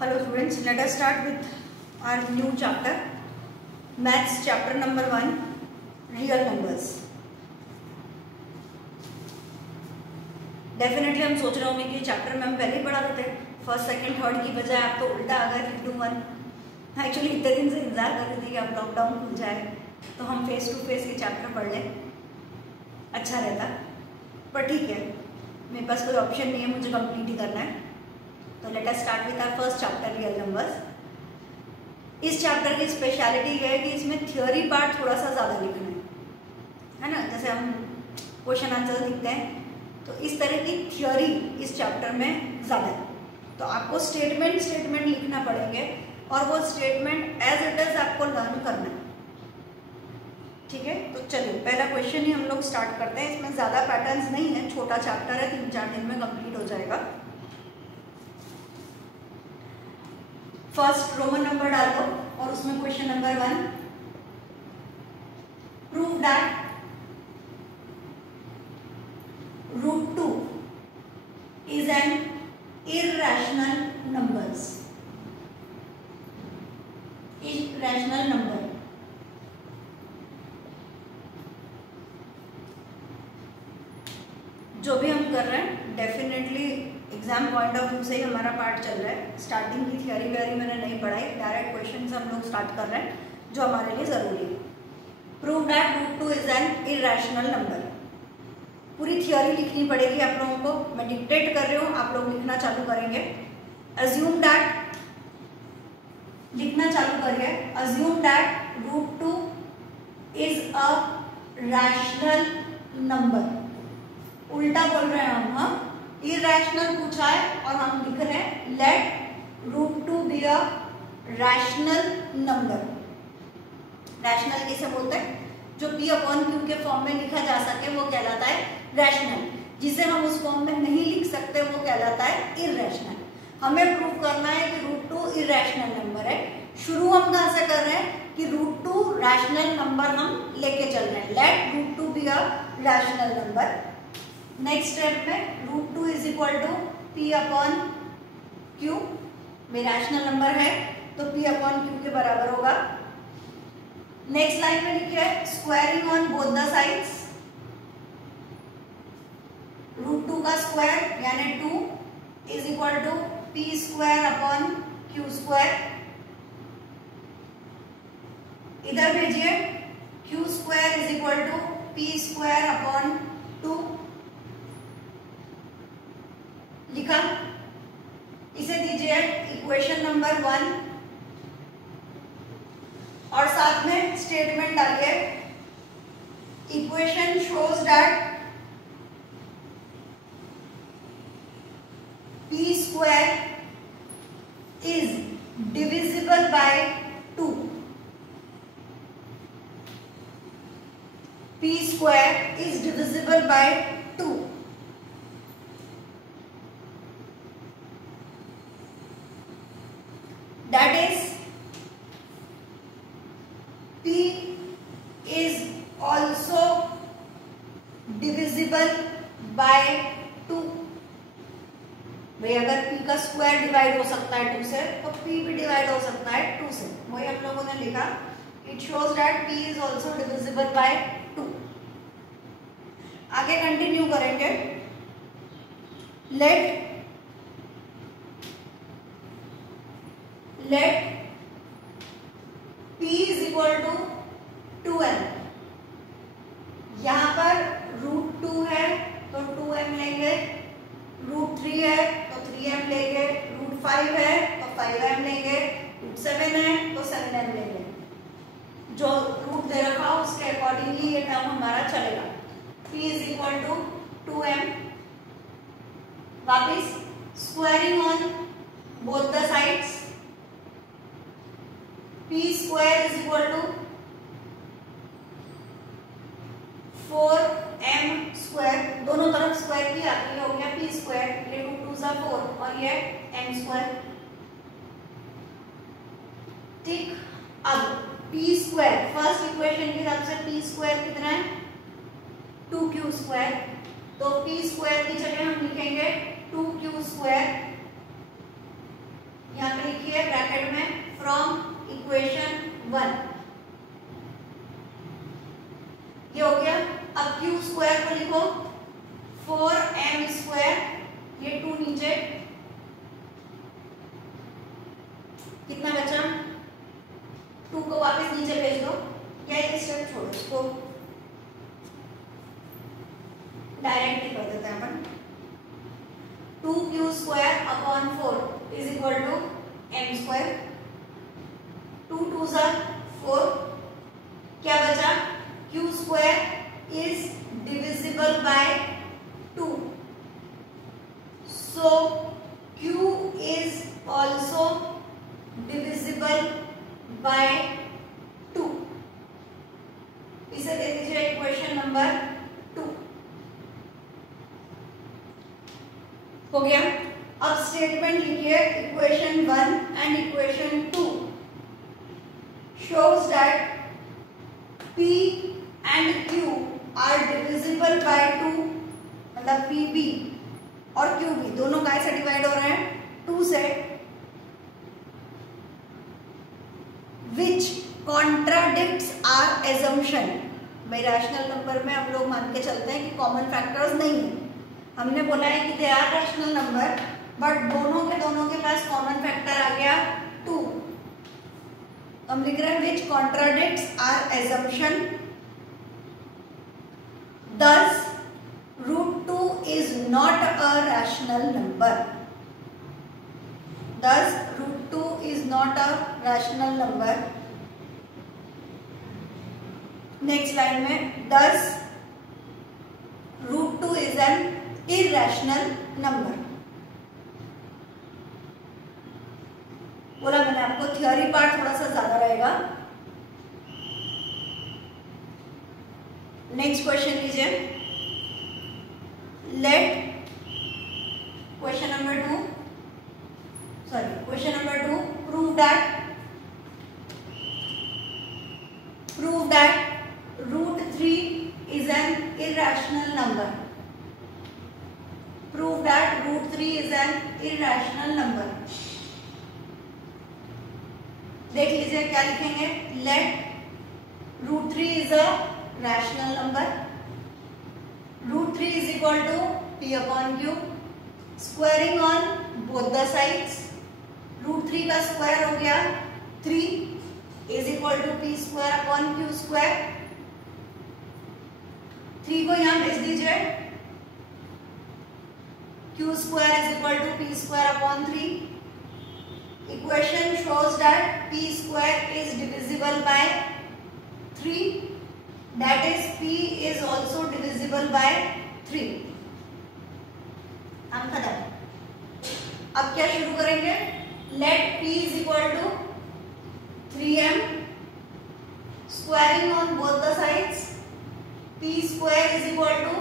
Hello students, let us start with our new chapter, Maths chapter number 1, Real Numbers. Definitely हम सोच रहे होंगे कि चैप्टर में हम पहले ही पढ़ा देते, फर्स्ट सेकंड थर्ड की बजाय आप तो उल्टा आ गए 3 to 1। एक्चुअली इतने दिन से इंतजार कर रही थी कि अब लॉकडाउन खुल जाए तो हम फेस टू फेस ये चैप्टर पढ़ लें, अच्छा रहता। पर ठीक है, मेरे पास कोई ऑप्शन नहीं है, मुझे कंप्लीट ही करना है। तो let us start with our first chapter, real numbers. इस चैप्टर की स्पेशलिटी है कि इसमें थियोरी पार्ट थोड़ा सा ज़्यादा लिखना है ना। जैसे हम क्वेश्चन आंसर लिखते हैं तो इस तरह की थियोरी इस चैप्टर में ज़्यादा है। तो आपको स्टेटमेंट लिखना पड़ेंगे और वो स्टेटमेंट एज इट इज आपको लर्न करना है, ठीक है। तो चलिए पहला क्वेश्चन ही हम लोग स्टार्ट करते हैं। इसमें ज़्यादा पैटर्न्स नहीं है, छोटा चैप्टर है, 3-4 दिन में कंप्लीट हो जाएगा। फर्स्ट रोमन नंबर डाल दो और उसमें question number 1, prove that √2 is an irrational numbers। irrational number, जो भी हम कर रहे हैं definitely exam point of view से ही हमारा पार्ट चल रहा है। स्टार्टिंग की थियोरी व्योरी मैंने नहीं पढ़ाई, डायरेक्ट क्वेश्चन से हम लोग स्टार्ट कर रहे हैं जो हमारे लिए ज़रूरी है। Prove that √2 is an irrational number. पूरी थियोरी लिखनी पड़ेगी आप लोगों को, मैं डिक्टेट कर रही हूँ, आप लोग लिखना चालू करेंगे। अज्यूम दैट, लिखना चालू करिए। Assume that √2 is a rational number. उल्टा बोल रहे हैं हम, हाँ, इरेशनल पूछा है और हम लिख रहे हैं let √2 be a rational number. Rational किसे बोलते हैं? जो P/Q के फॉर्म में लिखा जा सके वो कहलाता है रैशनल। जिसे हम उस फॉर्म में नहीं लिख सकते वो कहलाता है इरेशनल। हमें प्रूव करना है कि √2 इरेशनल नंबर है। शुरू हम कहाँ से कर रहे हैं कि √2 रैशनल नंबर हम लेके चल रहे हैं। Let √2 be a rational number. Next step में √2 इज इक्वल टू P/Q में रैशनल नंबर है तो P/Q के बराबर होगा। नेक्स्ट लाइन में लिखे squaring on both the sides. √2 का स्क्वायर यानी 2 इज इक्वल टू P²/Q²। इधर भेजिए Q² is equal to P²/2 लिखा। इसे दीजिए इक्वेशन नंबर 1 और साथ में स्टेटमेंट डालिए। Equation shows that P² is divisible by 2। P² is divisible by 2। That is P is also divisible by 2। भाई अगर P का स्क्वायर डिवाइड हो सकता है 2 से तो P भी डिवाइड हो सकता है 2 से। वही हम लोगों ने लिखा, it shows that P is also divisible by 2। आगे कंटिन्यू करेंगे। Let P is equal to 2m। यहाँ पर √2 है तो 2m लेंगे, √3 है तो 3m लेंगे, √5 है तो 5m लेंगे, √7 है तो 7m लेंगे। जो रूट दे रखा हो उसके अकॉर्डिंगली ये टर्म हमारा चलेगा। P is equal to 2m। वापिस squaring on both the sides. P² is equal to 4m²। दोनों तरफ स्क्वायर की आती है, हो गया P²। ये √2 सा 4 और ये m²। ठीक, अब P² फर्स्ट इक्वेशन की तरफ से P² कितना है 2q²। तो P² की जगह हम लिखेंगे 2q²। यहाँ पे लिखिए ब्रैकेट में फ्रॉम इक्वेशन 1, ये हो गया। अब क्यू स्क्वायर को लिखो 4m स्क्वायर, ये 2 नीचे, कितना बचा 2 को वापस नीचे भेज दो, या एक स्टेप छोड़ो, इसको डायरेक्ट ही कर देते हैं अपन। 2q square upon 4 is equal to m square, 2 2 4, क्या बचा q square is divisible by 2, so q is also divisible by 2, इसे दे दीजिए इक्वेशन नंबर 2, हो गया। अब स्टेटमेंट लिखिए equation 1 and equation 2 shows that p and q are divisible by 2, मतलब pb और qb दोनों काय से डिवाइड हो रहे हैं 2 से, which contradicts our assumption। भाई रैशनल नंबर में हम लोग मान के चलते हैं कि कॉमन फैक्टर्स नहीं है, हमने बोला है कि they are rational number, but दोनों के पास कॉमन फैक्टर आ गया 2, हम लिख रहे हैं which contradicts our assumption, thus root 2 is not a rational number, thus root 2 is not a rational number। Next line में thus root 2 is an irrational number। बोला मैंने आपको थियोरी पार्ट थोड़ा सा ज्यादा रहेगा। नेक्स्ट क्वेश्चन लीजिए, let question number 2 prove that root 3 is an irrational number, prove that root 3 is an irrational number। देख लीजिए क्या लिखेंगे, late root 3 is a rational number, root 3 is equal to p upon q, squaring on both the sides, root 3 का square हो गया 3 is equal to p square upon q square, 3 को यहाँ भेज दीजिए, q square is equal to p square upon 3, equation shows that p square is divisible by 3, that is p is also divisible by 3। हम खत्म। अब क्या शुरू करेंगे, let p is equal to 3m, squaring on both the sides, p square is equal to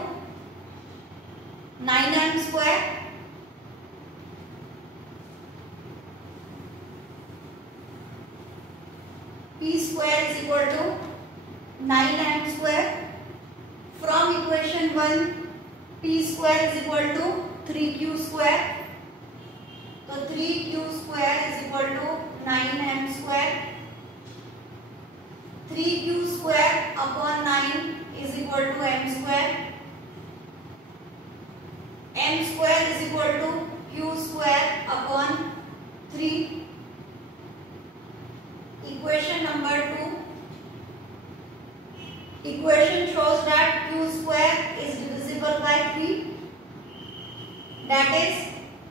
9m square, p square is equal to 9m square, from equation 1 p square is equal to 3q square, तो 3q square is equal to 9m square, 3q square upon 9 is equal to m square, m square is equal to q square upon 3, equation number 2, equation shows that q square is divisible by 3, that is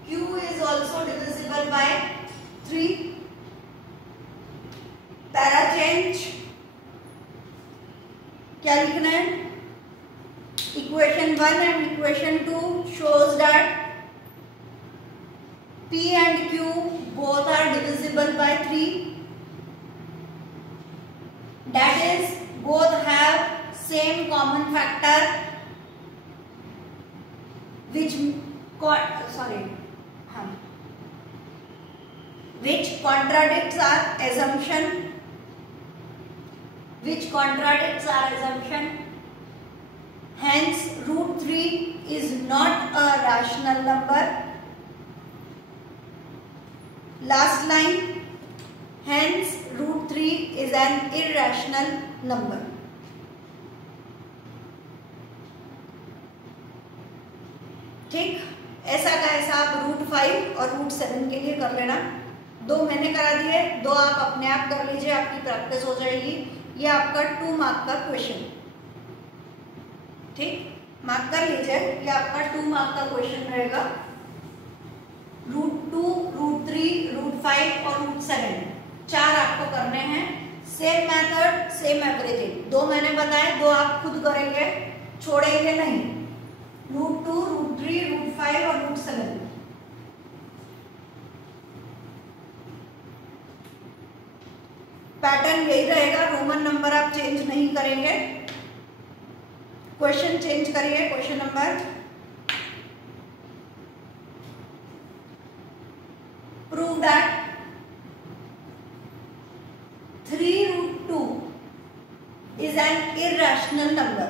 q is also divisible by 3, para change क्या लिखना है, equation 1 and equation 2 shows that p and q both are divisible by 3, that is both have same common factor which contradicts our assumption, hence root 3 is not a rational number, last line, hence √3 is an irrational number. ठीक, ऐसा का ऐसा आप √5 और √7 के लिए कर लेना। 2 मैंने करा दिए, 2 आप अपने आप कर लीजिए, आपकी प्रैक्टिस हो जाएगी। ये आपका 2 मार्क का क्वेश्चन, ठीक, मार्क कर लीजिए, ये आपका 2 मार्क का क्वेश्चन रहेगा। √2, √3, √5 और √7 4 आपको करने हैं। Same method, same everything. 2 मैंने बताए, 2 आप खुद करेंगे, छोड़ेंगे नहीं। √2, √3, √5 और √7। पैटर्न यही रहेगा, रोमन नंबर आप चेंज नहीं करेंगे। क्वेश्चन चेंज करिए, question number, prove that 3√2 is an irrational number.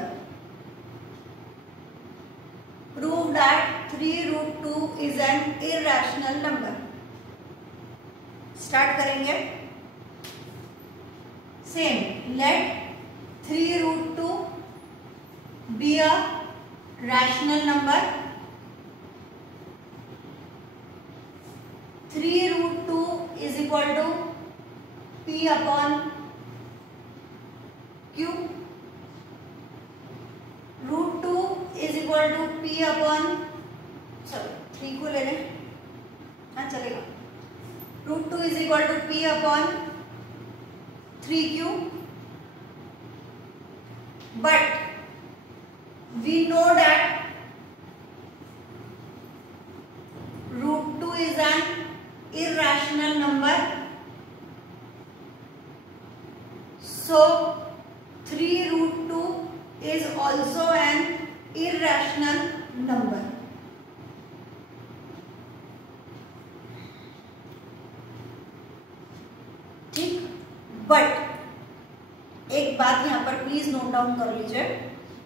Prove that 3√2 is an irrational number. Start करेंगे। Same, let 3√2 be a rational number. 3√2 is equal to P upon Q. √2 is equal to P upon, sorry 3 को ले लें, हाँ चलेगा। √2 is equal to P upon 3Q. But we know that √2 is an irrational number. So 3√2 is also an irrational number. ठीक, but एक बात यहाँ पर प्लीज नोट डाउन कर लीजिए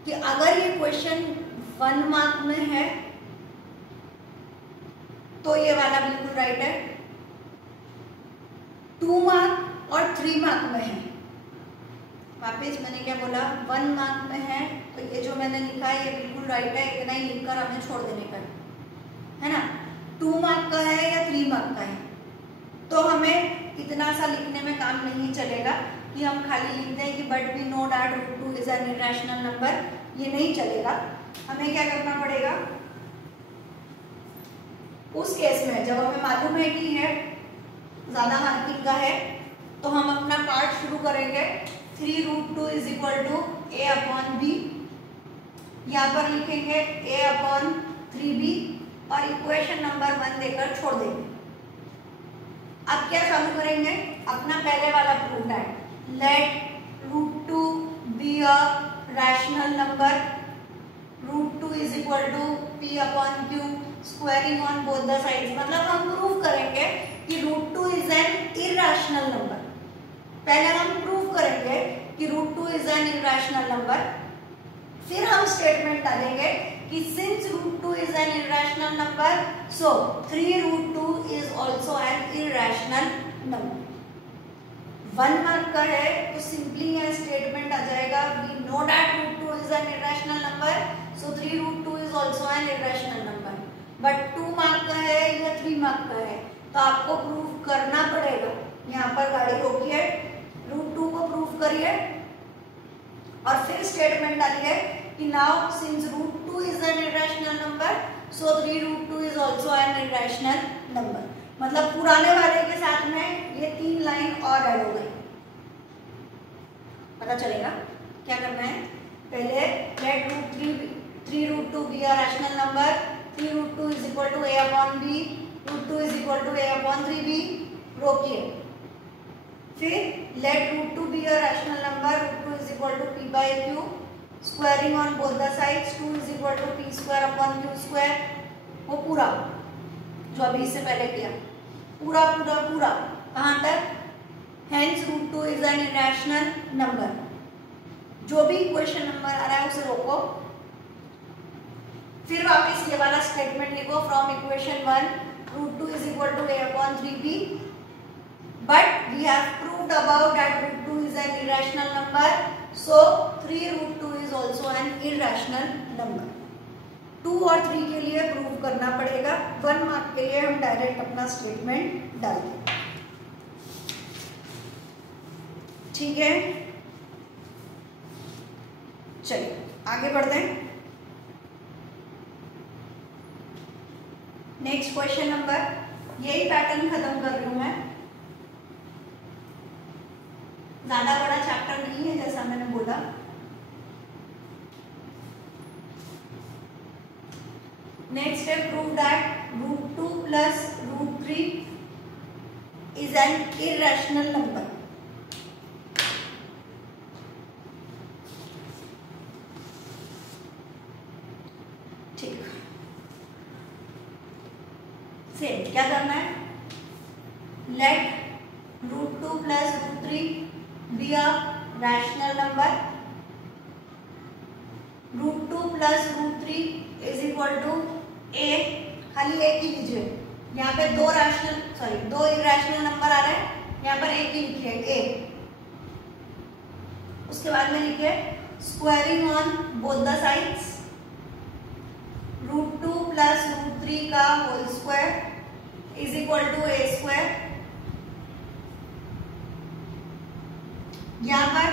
कि अगर ये क्वेश्चन 1 मार्क में है तो ये वाला बिल्कुल राइट है, 2 मार्क और 3 मार्क में है। वापिस मैंने क्या बोला, 1 मार्क में है तो ये जो मैंने लिखा है ये बिल्कुल राइट है, इतना ही लिखकर हमें छोड़ देने का है ना। 2 मार्क का है या 3 मार्क का है तो हमें इतना सा लिखने में काम नहीं चलेगा कि हम खाली लिख दें कि but we know that √2 is an irrational number, ये नहीं चलेगा। हमें क्या करना पड़ेगा उस केस में, जब हमें मालूम है कि ये ज्यादा मार्किंग का है तो हम अपना पार्ट शुरू करेंगे। 3√2 is equal to a upon b, यहाँ पर लिखेंगे a upon 3b और इक्वेशन नंबर 1 देकर छोड़ देंगे। अब क्या चालू करेंगे, अपना पहले वाला प्रूफ है, late √2 be a rational number, √2 is equal to p upon q, squaring on both the sides. मतलब हम प्रूव करेंगे कि √2 is an irrational number। पहले हम प्रूव करेंगे कि √2 is an irrational number, फिर हम स्टेटमेंट डालेंगे कि since √2 is an irrational number, so 3√2 is also an irrational number। 1 mark का है तो सिंपली यह स्टेटमेंट आ जाएगा, we know that √2 is an irrational number, so 3√2 is also an irrational number। But 2 mark का है या 3 मार्क का है तो आपको प्रूव करना पड़ेगा। यहाँ पर गाड़ी रोकिए, √2 को प्रूव करिए और फिर स्टेटमेंट डालिए कि now since √2 is an irrational number so 3√2 is also an irrational number. मतलब पुराने वाले के साथ में ये 3 लाइन और ऐड हो गई। पता चलेगा क्या करना है, पहले let 3√2 be a rational number, 3√2 is equal to a upon b, √2 is equal to a upon 3b, रोकिए। फिर let √2 be a rational number, √2 is equal to p by q, squaring on both the sides, 2 is equal to p square upon q square। वो पूरा जो अभी इससे पहले किया, पूरा पूरा पूरा कहाँ तक, hence √2 is an irrational number। जो भी क्वेश्चन नंबर आ रहा है उसे रोको, फिर वापस ये वाला स्टेटमेंट लिखो, from equation 1 root 2 is equal to a/3b, but we have proved above that root 2 is an irrational number, so 3 root 2 is also an irrational number. 2 और 3 के लिए प्रूव करना पड़ेगा, 1 मार्क के लिए हम डायरेक्ट अपना स्टेटमेंट डाल दें, ठीक है। चलिए आगे बढ़ते हैं। नेक्स्ट क्वेश्चन नंबर, यही पैटर्न खत्म कर रही हूं मैं, ज्यादा बड़ा चैप्टर नहीं है जैसा मैंने बोला। नेक्स्ट है prove that root 2 plus root 3 is an irrational number. ठीक, सेम क्या करना है, let root 2 plus root 3 be a rational number, root 2 plus root 3 is equal to a, खाली एक ही लीजिए, यहाँ पे दो इरैशनल नंबर आ रहे हैं, यहाँ पर एक ही लिखिए ए, उसके बाद में लिखिए squaring on both the sides, root 2 plus root 3 का whole square is equal to a square, यहाँ पर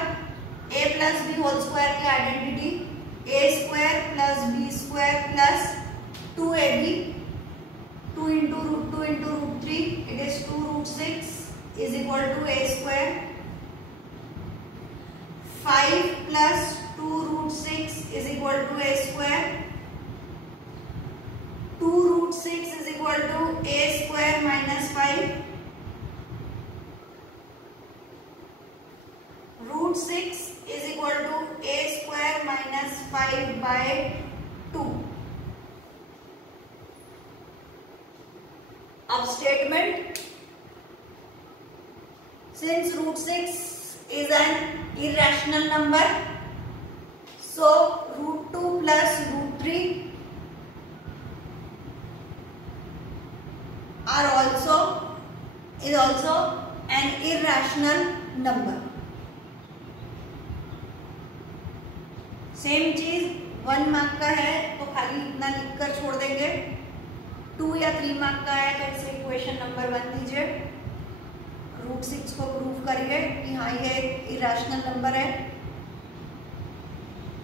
a plus b whole square की identity, a square plus b square plus 2ab, 2 into root 2 into root 3, it is 2 root 6 is equal to a square, 5 plus 2 root 6 is equal to a square, 2 root 6 is equal to a square minus 5, root 6 is equal to a square minus 5 by 2. अब statement, since root 6 is an irrational number, so root 2 plus root 3 is also an irrational number. Same चीज 1 mark का है तो खाली इतना लिखकर छोड़ देंगे, 2 या 3 मार्क का है तो इसे इक्वेशन नंबर 1 दीजिए, रूट 6 को प्रूव करिए कि हाँ ये एक इरैशनल नंबर है,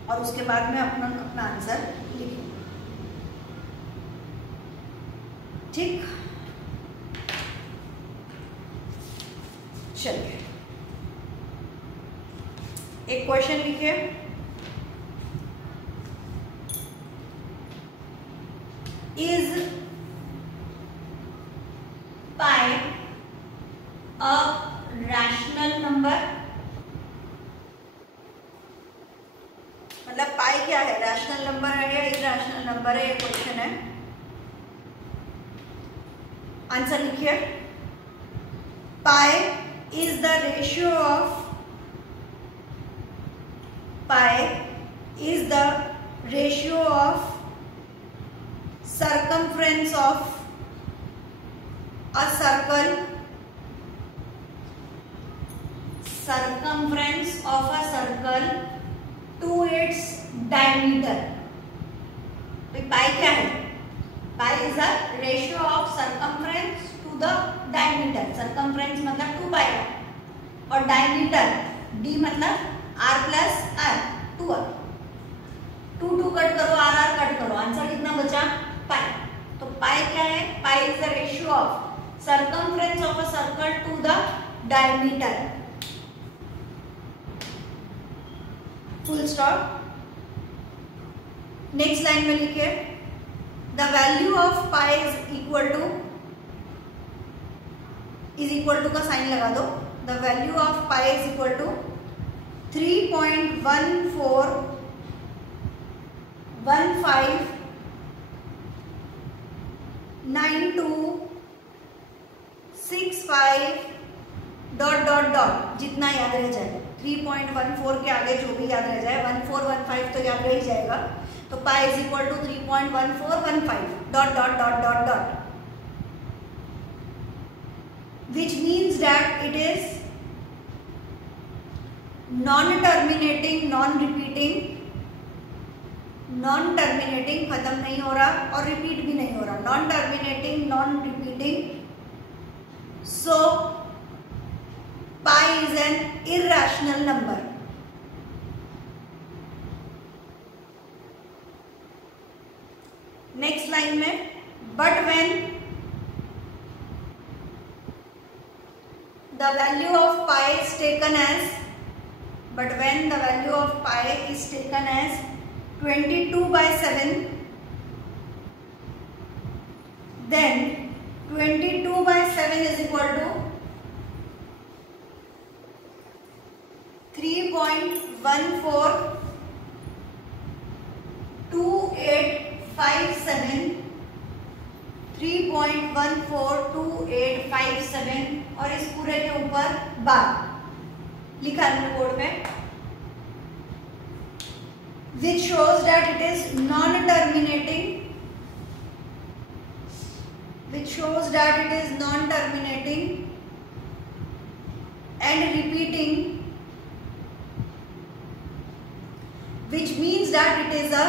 और उसके बाद में अपना आंसर लिखिए, ठीक। चलिए एक क्वेश्चन लिखिए, is pi a rational number, मतलब पाई क्या है, रैशनल नंबर है या इरैशनल नंबर है, ये क्वेश्चन है। आंसर लिखिए, पाई is the ratio of, pi is the ratio of circumference of a circle, circumference of a circle to its diameter। Pi क्या है, pi is the ratio of circumference to the diameter, circumference मतलब 2 pi और diameter d मतलब r plus r, 2r, 2 cut करो, r cut करो, answer कितना बचा, pi. तो पाई क्या है, pi is the ratio of circumference of a circle to the diameter, full stop. Next line में लिखिए, the value of pi is equal to का साइन लगा दो, the value of pi is equal to 3.1415 9265 ... जितना याद रह जाए, 3.14 के आगे जो भी याद रह जाए, 1415 तो याद रह जाएगा, तो pi is equal to 3.1415 ... which means that it is non-terminating, non-repeating, non-terminating खत्म नहीं हो रहा और repeat भी नहीं हो रहा, non-terminating, non-repeating, so pi is an irrational number. Next line में, but when the value of pi is taken as, but when the value of pi is taken as 22/7, then 22/7 is equal to 3.142857 और इस पूरे के ऊपर बार लिखा है code में, which shows that it is non-terminating, which shows that it is non-terminating and repeating, which means that it is a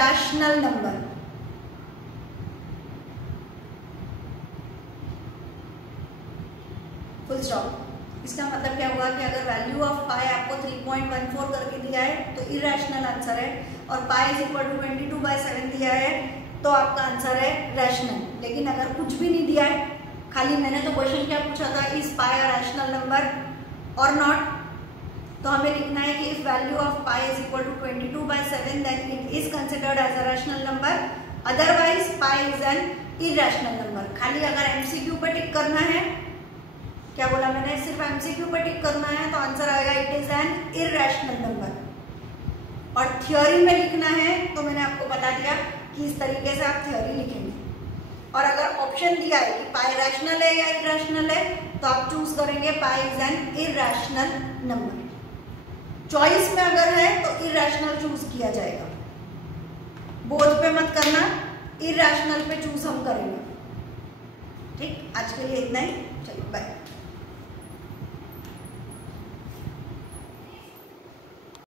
rational number. Full stop. इसका मतलब क्या हुआ कि अगर वैल्यू ऑफ पाई आपको 3.14 करके दिया है तो इरेशनल आंसर है, और पाई इज इक्वल टू 22/7 दिया है तो आपका आंसर है रैशनल। लेकिन अगर कुछ भी नहीं दिया है, खाली मैंने तो क्वेश्चन क्या पूछा था, is pi a rational number और नॉट, तो हमें लिखना है कि if value of pi is equal to 22/7 then it is considered as a rational number, otherwise pi is an irrational number. खाली अगर एमसीक्यू पे टिक करना है, क्या बोला मैंने, सिर्फ एमसीक्यू पे टिक करना है तो आंसर आएगा it is an irrational number. और थ्योरी में लिखना है तो मैंने आपको बता दिया कि इस तरीके से आप थ्योरी लिखेंगे, और अगर ऑप्शन दिया है कि पाई रैशनल है या इरेशनल है तो आप चूज करेंगे पाई is an irrational number. Choice में अगर है तो इरेशनल चूज किया जाएगा, बोथ पे मत करना, इरेशनल पे चूज हम करेंगे। ठीक, आज के लिए इतना ही, चलो बाय।